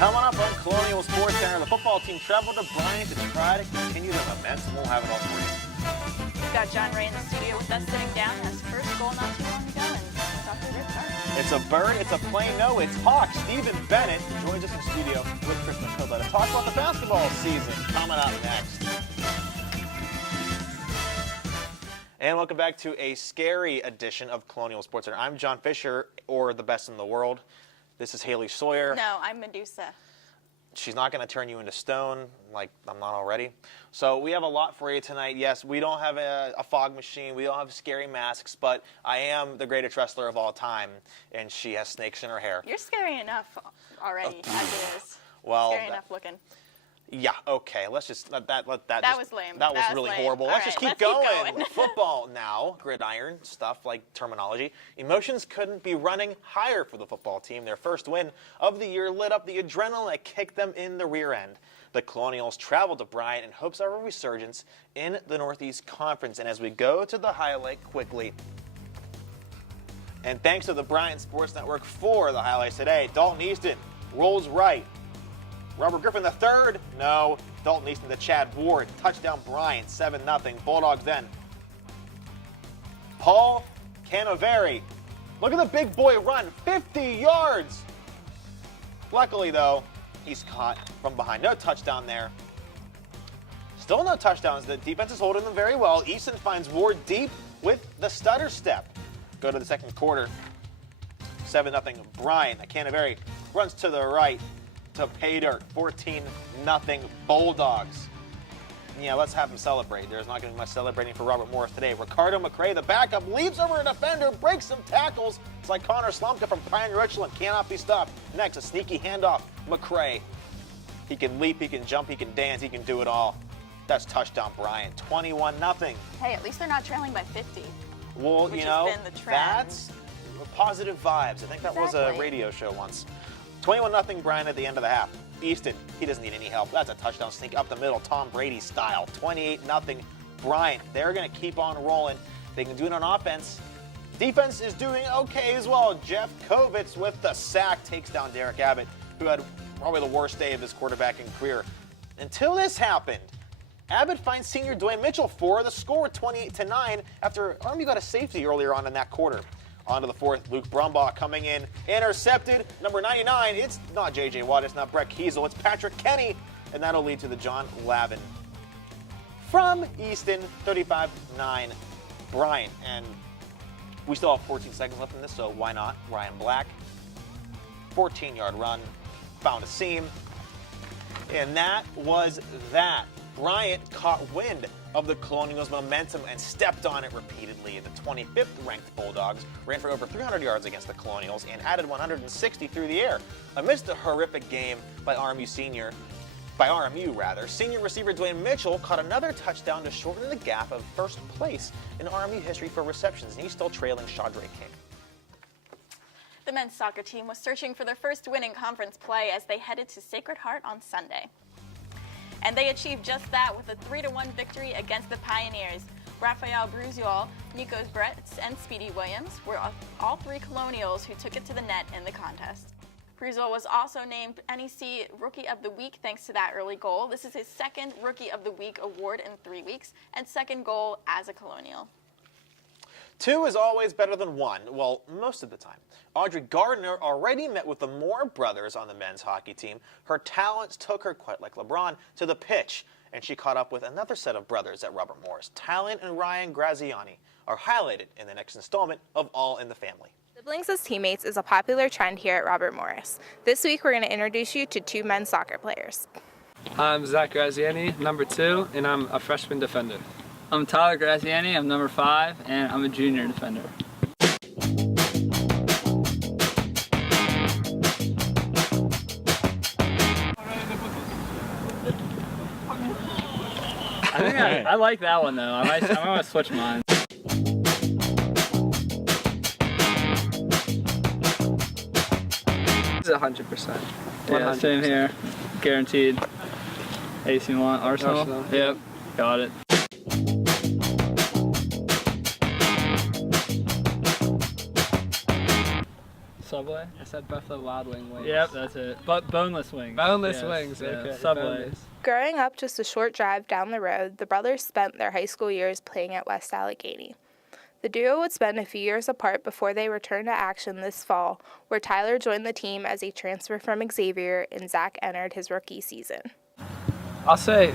Coming up on Colonial Sports Center, the football team traveled to Bryan to try to continue the momentum. We'll have it all for you. We've got John Ray in the studio with us sitting down. His first goal not too long ago, and it's off to a great start. It's a bird, it's a plane, no, it's Hawk. Stephen Bennett joins us in studio with Chris Matilda to talk about the basketball season. Coming up next. And welcome back to a scary edition of Colonial Sports Center. I'm John Fisher, or the best in the world. This is Haley Sawyer. No, I'm Medusa. She's not going to turn you into stone like I'm not already. So we have a lot for you tonight. Yes, we don't have a fog machine. We don't have scary masks, but I am the greatest wrestler of all time, and she has snakes in her hair. You're scary enough already, as it is. Well, scary enough looking. Yeah, okay. Let's just let that was lame. That was really lame. horrible. All Let's right, just keep going. Football now, gridiron stuff like terminology. Emotions couldn't be running higher for the football team. Their first win of the year lit up the adrenaline that kicked them in the rear end. The Colonials traveled to Bryan in hopes of a resurgence in the Northeast Conference. And as we go to the highlight quickly, and thanks to the Bryan Sports Network for the highlights today, Dalton Easton rolls right. Robert Griffin III, no. Dalton Easton to Chad Ward. Touchdown Bryan, 7-0. Bulldogs then. Paul Canaveri. Look at the big boy run, 50 yards. Luckily, though, he's caught from behind. No touchdown there. Still no touchdowns. The defense is holding them very well. Easton finds Ward deep with the stutter step. Go to the second quarter. 7-0 Bryan. Canaveri runs to the right. To pay dirt, 14-0 Bulldogs. Yeah, let's have them celebrate. There's not going to be much celebrating for Robert Morris today. Ricardo McCray, the backup, leaps over a defender, breaks some tackles. It's like Connor Slumka from Pioneer Richland, cannot be stopped. Next, a sneaky handoff, McCray. He can leap, he can jump, he can dance, he can do it all. That's touchdown Bryan, 21-0. Hey, at least they're not trailing by 50. Well, which you know, has been the trend. That's positive vibes. I think that was a radio show once. 21-0 Bryan at the end of the half. Easton, he doesn't need any help. That's a touchdown sneak up the middle, Tom Brady style. 28-0 Bryan. They're going to keep on rolling. They can do it on offense. Defense is doing okay as well. Jeff Kovitz with the sack takes down Derek Abbott, who had probably the worst day of his quarterbacking career. Until this happened, Abbott finds senior Dwayne Mitchell for the score, 28-9, after Army got a safety earlier on in that quarter. On to the fourth, Luke Brumbaugh coming in, intercepted, number 99. It's not J.J. Watt, it's not Brett Kiesel, it's Patrick Kenny, and that'll lead to the John Lavin. From Easton, 35-9 Bryan. And we still have 14 seconds left in this, so why not? Ryan Black, 14-yard run, found a seam, and that was that. Bryant caught wind of the Colonials' momentum and stepped on it repeatedly. The 25th ranked Bulldogs ran for over 300 yards against the Colonials and added 160 through the air. Amidst a horrific game by RMU, senior receiver Dwayne Mitchell caught another touchdown to shorten the gap of first place in RMU history for receptions, and he's still trailing Shadrae King. The men's soccer team was searching for their first win in conference play as they headed to Sacred Heart on Sunday. And they achieved just that with a 3-1 victory against the Pioneers. Rafael Bruziol, Nikos Bretz, and Speedy Williams were all three Colonials who took it to the net in the contest. Bruziol was also named NEC Rookie of the Week thanks to that early goal. This is his second Rookie of the Week award in 3 weeks and second goal as a Colonial. 2 is always better than 1, well, most of the time. Audrey Gardner already met with the Moore brothers on the men's hockey team. Her talents took her, quite like LeBron, to the pitch, and she caught up with another set of brothers at Robert Morris. Talent and Ryan Graziani are highlighted in the next installment of All in the Family. Siblings as teammates is a popular trend here at Robert Morris. This week we're going to introduce you to 2 men's soccer players. I'm Zach Graziani, number 2, and I'm a freshman defender. I'm Tyler Graziani, I'm number 5, and I'm a junior defender. I like that one though. I might want to switch mine. It's 100%. Yeah, same here. Guaranteed. AC Milan, Arsenal. Yep, got it. Subway. Subway? I said Buffalo Wild Wing wings. Yep, that's it. But boneless wings. Boneless Yes, wings, yeah, okay. Subway. Boneless. Growing up just a short drive down the road, the brothers spent their high school years playing at West Allegheny. The duo would spend a few years apart before they returned to action this fall, where Tyler joined the team as a transfer from Xavier and Zach entered his rookie season. I'll say,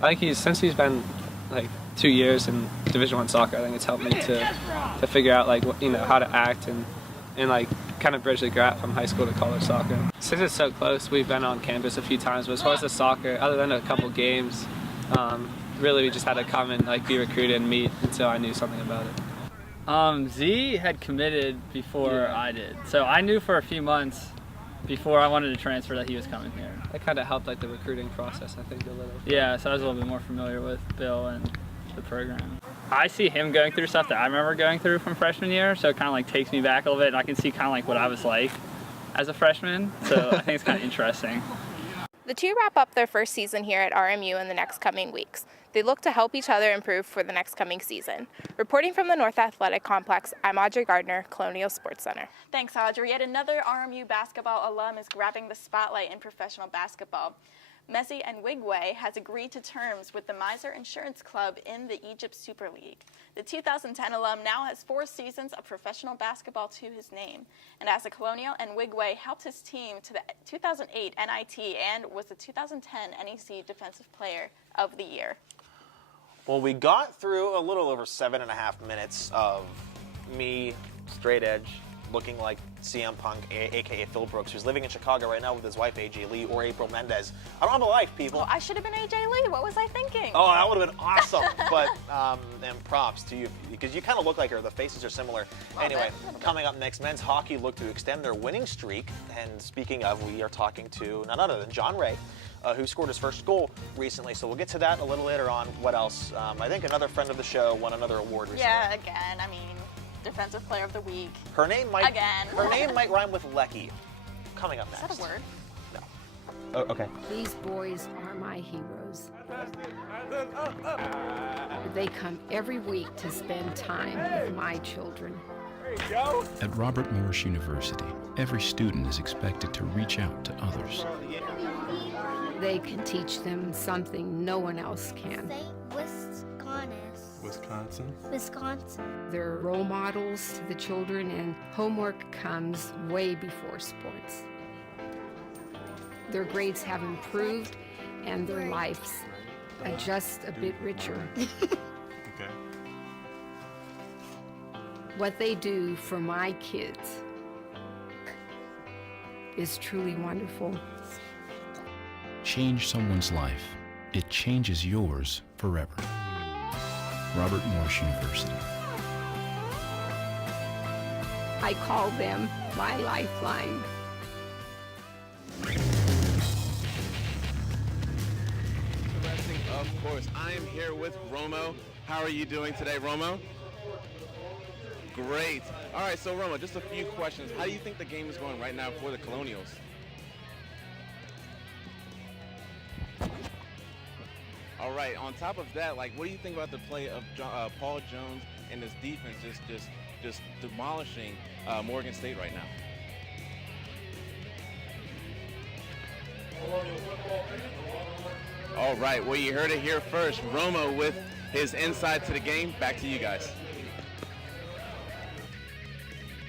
I think since he's been like 2 years in Division I soccer, I think it's helped me to figure out like how to act and like kind of bridge the gap from high school to college soccer. Since it's so close, we've been on campus a few times, but as far as the soccer, other than a couple games, really we just had to come and like be recruited and meet until I knew something about it. Z had committed before I did, so I knew for a few months before I wanted to transfer that he was coming here. That kind of helped like the recruiting process, I think, a little. Yeah, so I was a little bit more familiar with Bill and the program. I see him going through stuff that I remember going through from freshman year, so it kind of like takes me back a little bit, and I can see kind of like what I was like as a freshman, so I think it's kind of interesting. The two wrap up their first season here at RMU in the next coming weeks. They look to help each other improve for the next coming season. Reporting from the North Athletic Complex, I'm Audrey Gardner, Colonial Sports Center. Thanks, Audrey. Yet another RMU basketball alum is grabbing the spotlight in professional basketball. Messi and Wigwe has agreed to terms with the Miser Insurance Club in the Egypt Super League. The 2010 alum now has 4 seasons of professional basketball to his name. And as a Colonial, and Wigwe helped his team to the 2008 NIT and was the 2010 NEC Defensive Player of the Year. Well, we got through a little over 7.5 minutes of me, straight edge, looking like CM Punk, a.k.a. Phil Brooks, who's living in Chicago right now with his wife, AJ Lee, or April Mendez. I don't have a life, people. Oh, I should have been AJ Lee. What was I thinking? Oh, that would have been awesome. But, and props to you, because you kind of look like her. The faces are similar. Anyway, coming up next, men's hockey look to extend their winning streak. And speaking of, we are talking to none other than John Ray, who scored his first goal recently. So we'll get to that a little later on. What else? I think another friend of the show won another award recently. Yeah, again, I mean, Defensive Player of the Week. Her name might Again. Her name might rhyme with Lecky. Coming up next. Is that a word? No. Oh, okay. These boys are my heroes. They come every week to spend time with my children. At Robert Morris University, every student is expected to reach out to others. They can teach them something no one else can. Wisconsin. They're role models to the children, and homework comes way before sports. Their grades have improved, and their lives are just a bit richer. Okay. What they do for my kids is truly wonderful. Change someone's life. It changes yours forever. Robert Morris University. I call them my lifeline. Of course, I am here with Romo. How are you doing today, Romo? Great. All right, so Romo, just a few questions. How do you think the game is going right now for the Colonials? All right, on top of that, like, what do you think about the play of Paul Jones and his defense just demolishing Morgan State right now? All right, well, you heard it here first. Romo with his insight to the game. Back to you guys.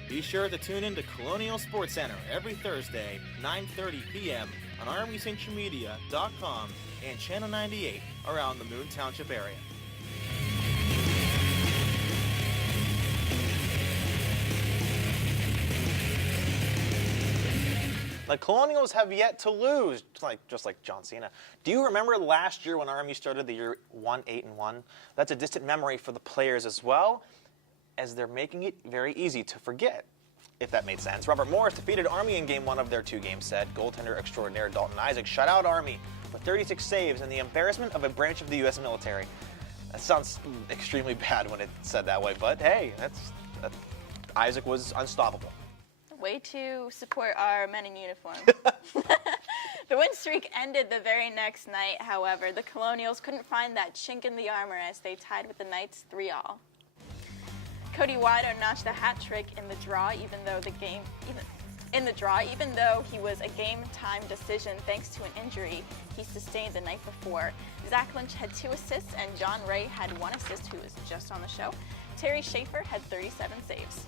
Be sure to tune in to Colonial Sports Center every Thursday, 9:30 p.m. on armycentralmedia.com and Channel 98 around the Moon Township area. The Colonials have yet to lose, just like John Cena. Do you remember last year when RMU started the year 8-1? That's a distant memory for the players as well, as they're making it very easy to forget, if that made sense. Robert Morris defeated Army in Game 1 of their 2-game set. Goaltender extraordinaire Dalton Isaac shut out Army with 36 saves and the embarrassment of a branch of the U.S. military. That sounds extremely bad when it's said that way, but hey, Isaac was unstoppable. Way to support our men in uniform. The win streak ended the very next night, however. The Colonials couldn't find that chink in the armor as they tied with the Knights 3-3. Cody Wido notched a hat trick in the draw, even though he was a game-time decision thanks to an injury he sustained the night before. Zach Lynch had 2 assists, and John Ray had 1 assist, who was just on the show. Terry Schaefer had 37 saves.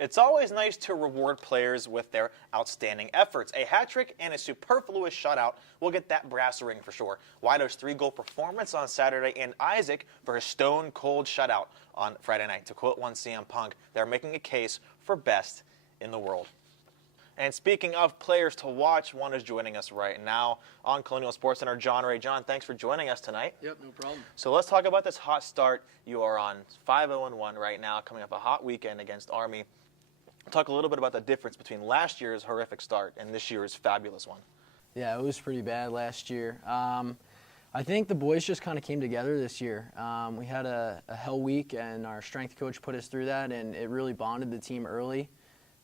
It's always nice to reward players with their outstanding efforts. A hat trick and a superfluous shutout will get that brass ring for sure. Wido's 3-goal performance on Saturday, and Isaac for his stone-cold shutout on Friday night. To quote one CM Punk, they're making a case for best in the world. And speaking of players to watch, one is joining us right now on Colonial Sports Center, John Ray. John, thanks for joining us tonight. Yep, no problem. So let's talk about this hot start. You are on 5-0-1 right now, coming up a hot weekend against Army. Talk a little bit about the difference between last year's horrific start and this year's fabulous one. Yeah, it was pretty bad last year. I think the boys just kind of came together this year. We had a hell week, and our strength coach put us through that, and it really bonded the team early.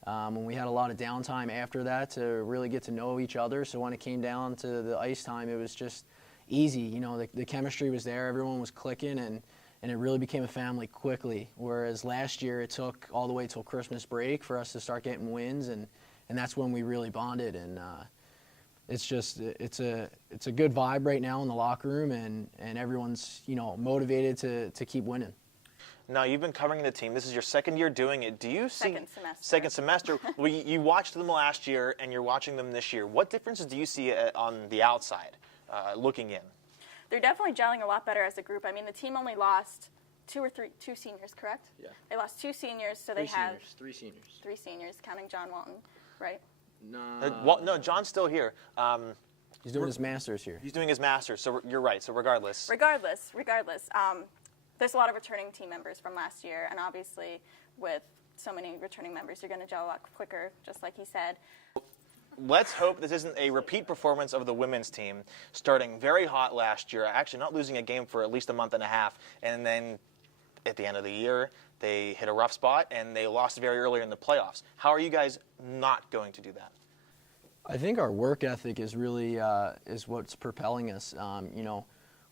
And we had a lot of downtime after that to really get to know each other. So when it came down to the ice time, it was just easy. You know, the chemistry was there, everyone was clicking, and it really became a family quickly. Whereas last year, it took all the way till Christmas break for us to start getting wins, and that's when we really bonded. And it's a good vibe right now in the locker room, and everyone's, you know, motivated to keep winning. Now, you've been covering the team. This is your second year doing it. Do you see second semester? Well, you watched them last year, and you're watching them this year. What differences do you see on the outside, looking in? They're definitely gelling a lot better as a group. I mean, the team only lost two seniors, correct? Yeah. They lost 2 seniors, so they have three seniors. 3 seniors, counting John Walton, right? No, John's still here. He's doing his master's here. He's doing his master's, so you're right. So regardless. Regardless. There's a lot of returning team members from last year, and obviously with so many returning members, you're going to gel a lot quicker, just like he said. Let's hope this isn't a repeat performance of the women's team, starting very hot last year, actually not losing a game for at least a month and a half, and then at the end of the year, they hit a rough spot, and they lost very early in the playoffs. How are you guys not going to do that? I think our work ethic is really is what's propelling us. You know,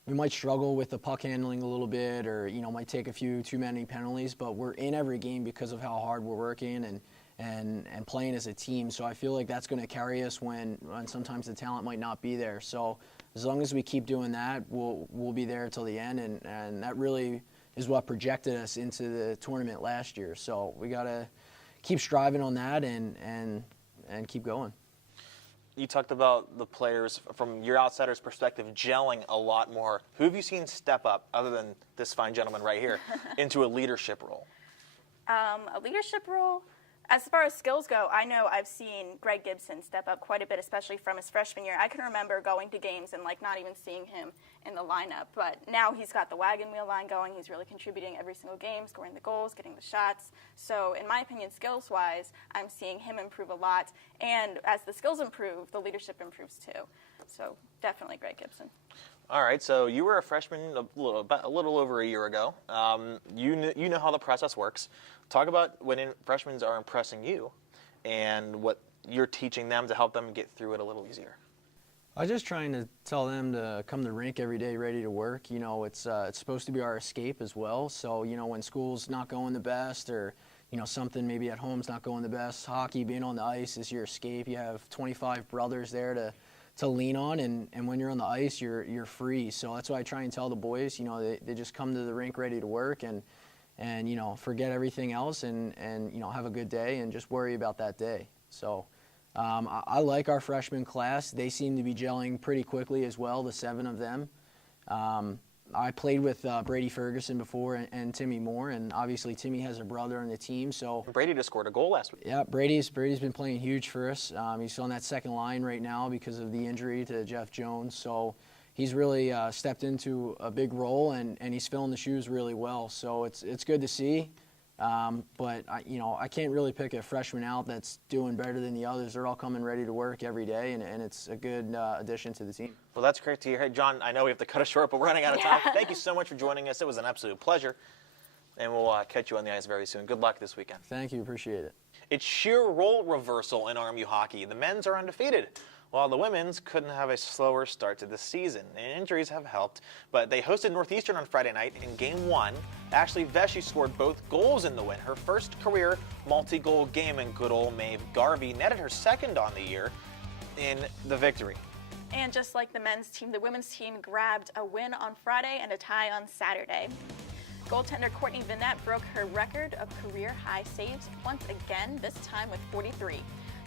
we might struggle with the puck handling a little bit, or, you know, might take a few too many penalties, but we're in every game because of how hard we're working and playing as a team. So I feel like that's going to carry us when sometimes the talent might not be there. So as long as we keep doing that, we'll be there till the end, and that really is what projected us into the tournament last year. So we got to keep striving on that and keep going. You talked about the players, from your outsider's perspective, gelling a lot more. Who have you seen step up, other than this fine gentleman right here, into a leadership role? A leadership role? As far as skills go, I know I've seen Greg Gibson step up quite a bit, especially from his freshman year. I can remember going to games and not even seeing him in the lineup. But now he's got the wagon wheel line going. He's really contributing every single game, scoring the goals, getting the shots. So in my opinion, skills-wise, I'm seeing him improve a lot. And as the skills improve, the leadership improves too. So definitely Greg Gibson. All right, so you were a freshman a little over a year ago. You know how the process works. Talk about when freshmen are impressing you and what you're teaching them to help them get through it a little easier. I'm just trying to tell them to come to the rink every day ready to work. You know, it's supposed to be our escape as well. So, you know, when school's not going the best, or, you know, something maybe at home's not going the best, hockey, being on the ice is your escape. You have 25 brothers there to lean on, and when you're on the ice, you're free. So that's why I try and tell the boys, you know, they just come to the rink ready to work and you know, forget everything else and you know, have a good day and just worry about that day. So I like our freshman class. They seem to be gelling pretty quickly as well, the 7 of them. I played with Brady Ferguson before and Timmy Moore, and obviously Timmy has a brother on the team. So Brady just scored a goal last week. Yeah, Brady's been playing huge for us. He's on that second line right now because of the injury to Jeff Jones. So he's really stepped into a big role, and he's filling the shoes really well. So it's good to see. But I can't really pick a freshman out that's doing better than the others. They're all coming ready to work every day, and it's a good addition to the team. Well, that's great to hear. Hey, John, I know we have to cut it short, but we're running out of time. Thank you so much for joining us. It was an absolute pleasure, and we'll catch you on the ice very soon. Good luck this weekend. Thank you. Appreciate it. It's sheer role reversal in RMU hockey. The men's are undefeated, While the women's couldn't have a slower start to the season. Injuries have helped, but they hosted Northeastern on Friday night in Game 1. Ashley Vesey scored both goals in the win, her first career multi-goal game, and good old Maeve Garvey netted her second on the year in the victory. And just like the men's team, the women's team grabbed a win on Friday and a tie on Saturday. Goaltender Courtney Vinette broke her record of career-high saves once again, this time with 43.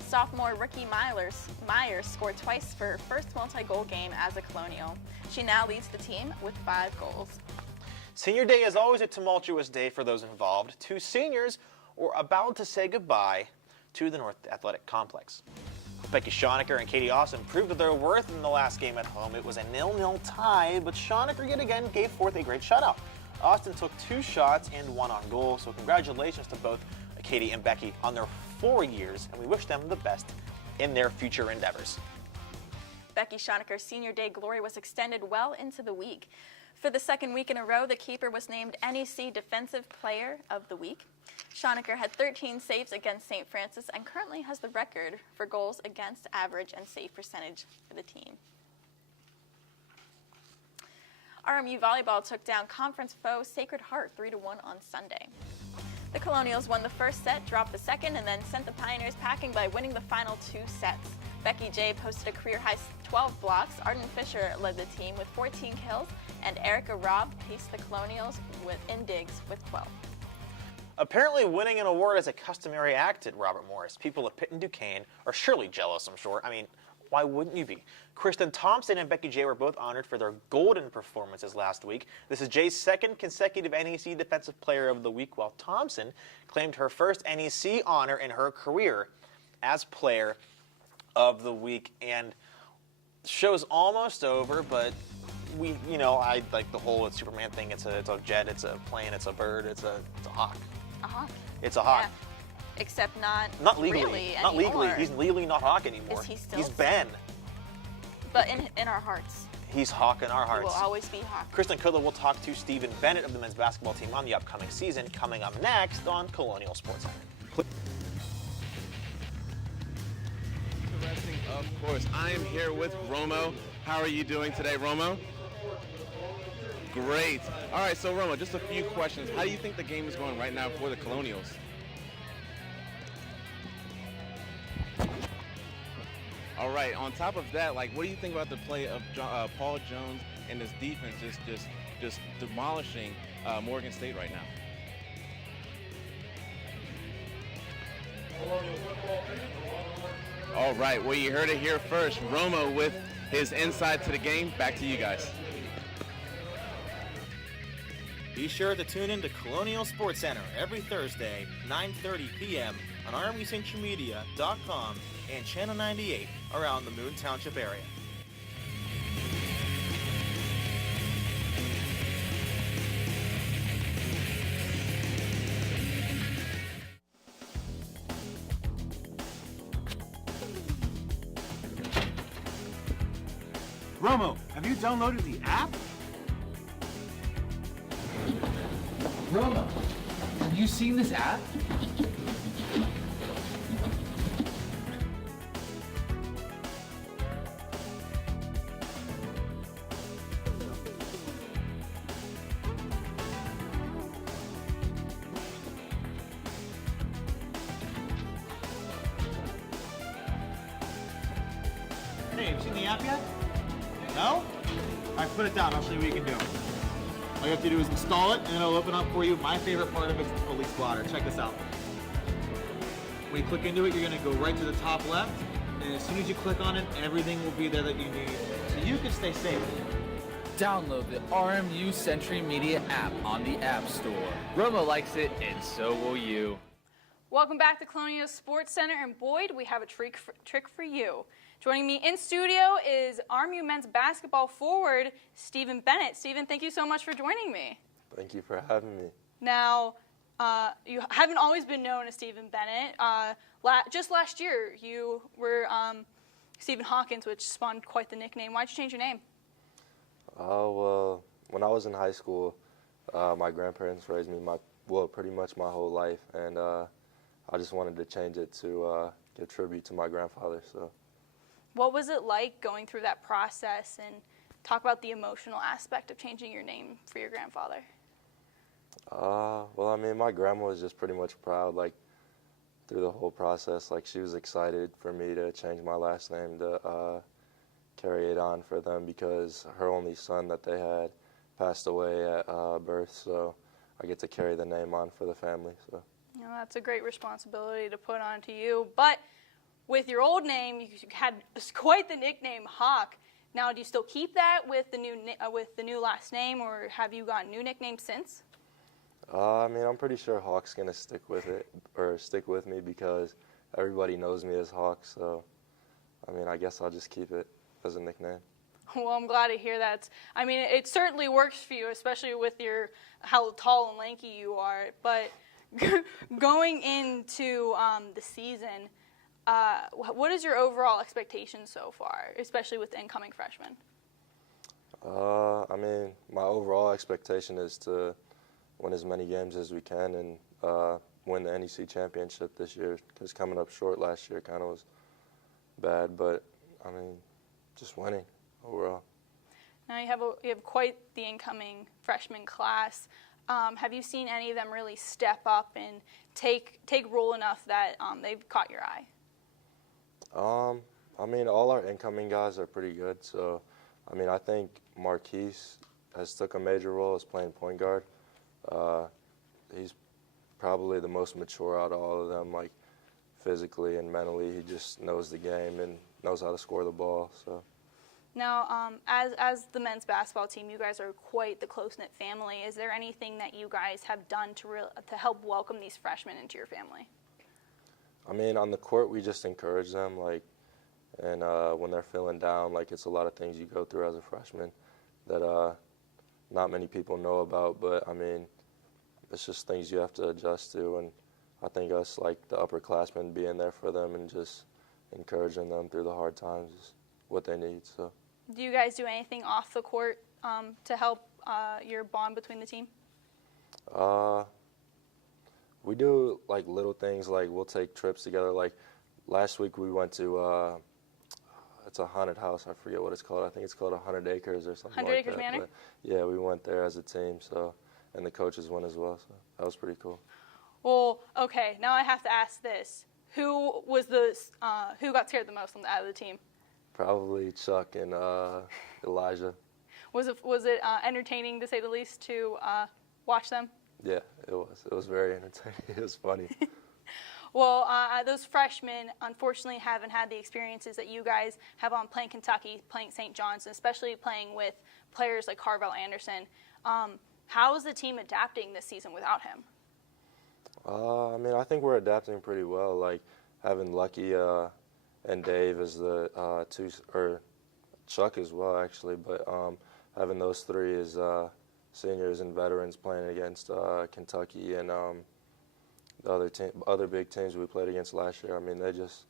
Sophomore Ricky Myers scored twice for her first multi-goal game as a Colonial. She now leads the team with 5 goals. Senior Day is always a tumultuous day for those involved. 2 seniors were about to say goodbye to the North Athletic Complex. Becky Schonecker and Katie Austin proved their worth in the last game at home. It was a 0-0 tie, but Schonecker yet again gave forth a great shutout. Austin took 2 shots and 1 on goal, so congratulations to both Katie and Becky on their 4 years, and we wish them the best in their future endeavors. Becky Schonecker's Senior Day glory was extended well into the week. For the second week in a row, the keeper was named NEC Defensive Player of the Week. Schonecker had 13 saves against St. Francis and currently has the record for goals against average and save percentage for the team. RMU Volleyball took down conference foe Sacred Heart 3-1 on Sunday. The Colonials won the first set, dropped the second, and then sent the Pioneers packing by winning the final 2 sets. Becky J posted a career-high 12 blocks, Arden Fisher led the team with 14 kills, and Erica Robb paced the Colonials in digs with 12. Apparently winning an award is a customary act at Robert Morris. People at Pitt and Duquesne are surely jealous, I'm sure. I mean, why wouldn't you be? Kristen Thompson and Becky J were both honored for their golden performances last week. This is J's second consecutive NEC Defensive Player of the Week, while Thompson claimed her first NEC honor in her career as Player of the Week. And the show's almost over, but I like the whole Superman thing. It's a jet, it's a plane, it's a bird, it's a hawk. A hawk. It's a hawk. Yeah. Except not legally. Really not anymore. legally. He's legally not Hawk anymore. Is he still? He's Ben. But in our hearts. He's Hawk in our hearts. He will always be Hawk. Kristen Kudlow will talk to Stephen Bennett of the men's basketball team on the upcoming season, coming up next on Colonial Sports Center. Of course, I am here with Romo. How are you doing today, Romo? Great. All right, so Romo, just a few questions. How do you think the game is going right now for the Colonials? All right, on top of that, what do you think about the play of Paul Jones and his defense just demolishing Morgan State right now? All right, well, you heard it here first. Romo with his insight to the game. Back to you guys. Be sure to tune in to Colonial Sports Center every Thursday, 9:30 p.m. on armycentralmedia.com and Channel 98 around the Moon Township area. Romo, have you downloaded the app? Roma, have you seen this app? Hey, have you seen the app yet? No? All right, put it down. I'll show you what you can do. All you have to do is install it, and it'll open up for you. My favorite part of it is the police blotter. Check this out. When you click into it, you're going to go right to the top left, and as soon as you click on it, everything will be there that you need, so you can stay safe. Download the RMU Century Media app on the App Store. Romo likes it, and so will you. Welcome back to Colonial Sports Center, and Boyd, we have a trick for you. Joining me in studio is RMU men's basketball forward, Stephen Bennett. Stephen, thank you so much for joining me. Thank you for having me. Now, you haven't always been known as Stephen Bennett. Just last year, you were Stephen Hawkins, which spawned quite the nickname. Why'd you change your name? Well, when I was in high school, my grandparents raised me pretty much my whole life, and I just wanted to change it to give tribute to my grandfather. So. What was it like going through that process, and talk about the emotional aspect of changing your name for your grandfather? Well, I mean, my grandma was just pretty much proud, like, through the whole process. Like, she was excited for me to change my last name to carry it on for them because her only son that they had passed away at birth, so I get to carry the name on for the family. So. You know, that's a great responsibility to put onto you. But with your old name, you had quite the nickname, Hawk. Now, do you still keep that with the new last name, or have you gotten new nicknames since? I mean, I'm pretty sure Hawk's gonna stick with me because everybody knows me as Hawk. So, I mean, I guess I'll just keep it as a nickname. Well, I'm glad to hear that. I mean, it certainly works for you, especially with how tall and lanky you are. But going into the season, what is your overall expectation so far, especially with incoming freshmen? I mean, my overall expectation is to win as many games as we can and win the NEC championship this year, because coming up short last year kind of was bad, but I mean, just winning overall. Now you have quite the incoming freshman class. Have you seen any of them really step up and take role enough that they've caught your eye? I mean, all our incoming guys are pretty good, so I mean, I think Marquise has took a major role as playing point guard. He's probably the most mature out of all of them, like physically and mentally. He just knows the game and knows how to score the ball. So. Now, as the men's basketball team, you guys are quite the close-knit family. Is there anything that you guys have done to help welcome these freshmen into your family? I mean, on the court, we just encourage them, like, and when they're feeling down, like, it's a lot of things you go through as a freshman that not many people know about, but I mean, it's just things you have to adjust to, and I think us, like the upperclassmen, being there for them and just encouraging them through the hard times is what they need. So. Do you guys do anything off the court to help your bond between the team? We do like little things, like we'll take trips together. Like last week we went to it's a haunted house. I forget what it's called. I think it's called 100 Acres or something 100 like Acres that. Manor? But yeah, we went there as a team. So, and the coaches went as well. So that was pretty cool. Well, okay. Now I have to ask this: who got scared the most out of the team? Probably Chuck and Elijah. Was it entertaining, to say the least, to watch them? Yeah, it was. It was very entertaining. It was funny. Well, those freshmen, unfortunately, haven't had the experiences that you guys have on playing Kentucky, playing St. John's, and especially playing with players like Carvel Anderson. How is the team adapting this season without him? I mean, I think we're adapting pretty well. Like having Lucky and Dave as the two, or Chuck as well, actually. But having those three as seniors and veterans playing against Kentucky and the other big teams we played against last year. I mean, they just,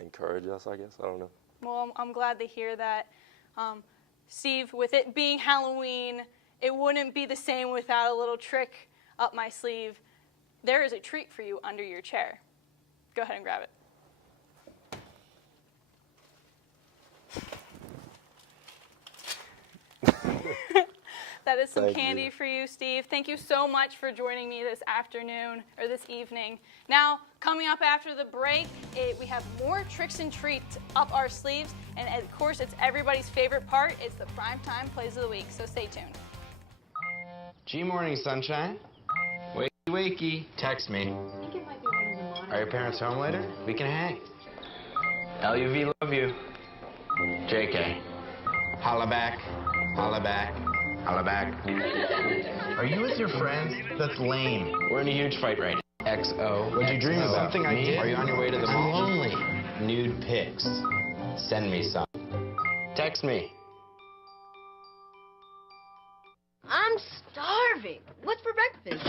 encourage us, I guess. I don't know. Well, I'm glad to hear that. Steve, with it being Halloween, it wouldn't be the same without a little trick up my sleeve. There is a treat for you under your chair. Go ahead and grab it. That is some candy for you, Steve. Thank you so much for joining me this afternoon, or this evening. Now, coming up after the break, we have more tricks and treats up our sleeves. And of course, it's everybody's favorite part. It's the primetime plays of the week, so stay tuned. G-Morning, sunshine. Wakey, wakey. Text me. Are your parents home later? We can hang. LUV, love you. JK. Holla back. Holla back. Holla back. Are you with your friends? That's lame. We're in a huge fight right now. XO. What'd you dream about? Something I did. Are you on your way to the mall? I'm lonely. Nude pics. Send me some. Text me. I'm starving. What's for breakfast?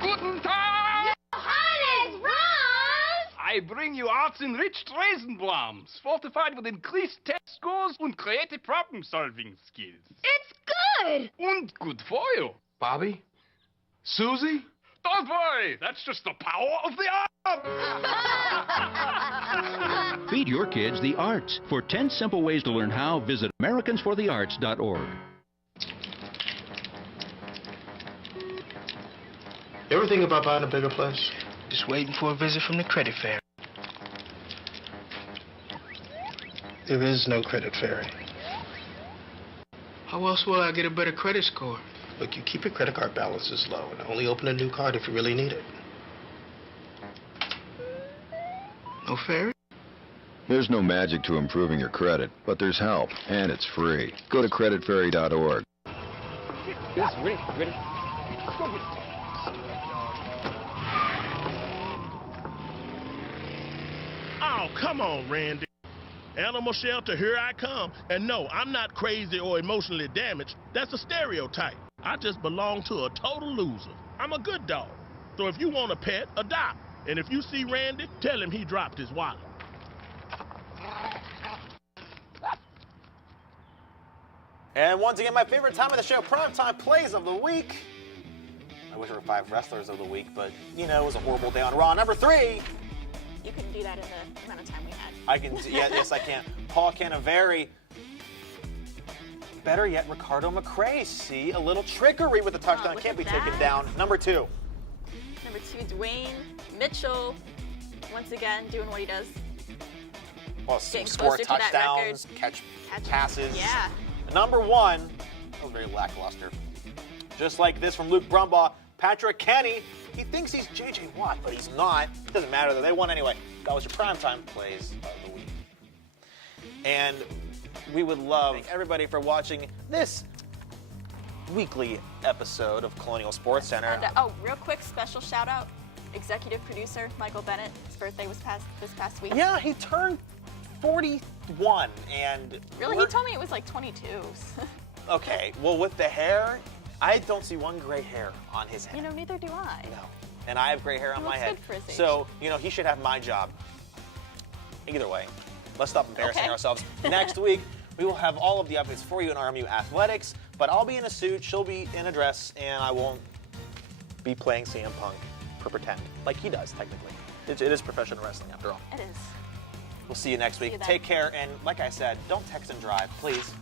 Guten Tag! Johannes, Franz! I bring you arts-enriched Raisinblums, fortified with increased test scores and creative problem-solving skills. It's good! And good for you. Bobby? Susie? Don't worry, that's just the power of the art. Feed your kids the arts. For 10 simple ways to learn how, visit AmericansForTheArts.org. You ever think about buying a bigger place? Just waiting for a visit from the credit fairy. There is no credit fairy. How else will I get a better credit score? Look, you keep your credit card balances low and only open a new card if you really need it. No fairy? There's no magic to improving your credit, but there's help, and it's free. Go to creditfairy.org. Yes, ready. Oh, come on, Randy. Animal shelter, here I come. And no, I'm not crazy or emotionally damaged. That's a stereotype. I just belong to a total loser. I'm a good dog. So if you want a pet, adopt. And if you see Randy, tell him he dropped his wallet. And once again, my favorite time of the show, primetime plays of the week. I wish there were 5 wrestlers of the week, but, you know, it was a horrible day on Raw. Number 3. You couldn't do that in the amount of time we had. I can, yes, I can. Paul Canaveri. Better yet, Ricardo McRae. See, a little trickery with the touchdown. Can't be taken down. Number 2. Number 2, Dwayne Mitchell. Once again, doing what he does. Well, score touchdowns, catch passes. Yeah. Number 1, that was very lackluster. Just like this from Luke Brumbaugh, Patrick Kenny. He thinks he's J.J. Watt, but he's not. It doesn't matter, though. They won anyway. That was your primetime plays of the week. And we would love everybody for watching this weekly episode of Colonial Sports Center. And, real quick, special shout out, executive producer Michael Bennett. His birthday was this past week. Yeah, he turned 41, and really, he told me it was like 22. Okay, well, with the hair, I don't see one gray hair on his head. You know, neither do I. No, and I have gray hair on my head. Good for his age. So, you know, he should have my job. Either way, let's stop embarrassing ourselves. Next week, we will have all of the updates for you in RMU Athletics, but I'll be in a suit, she'll be in a dress, and I won't be playing CM Punk for pretend, like he does, technically. It is professional wrestling, after all. It is. We'll see you next week. Take care, and like I said, don't text and drive, please.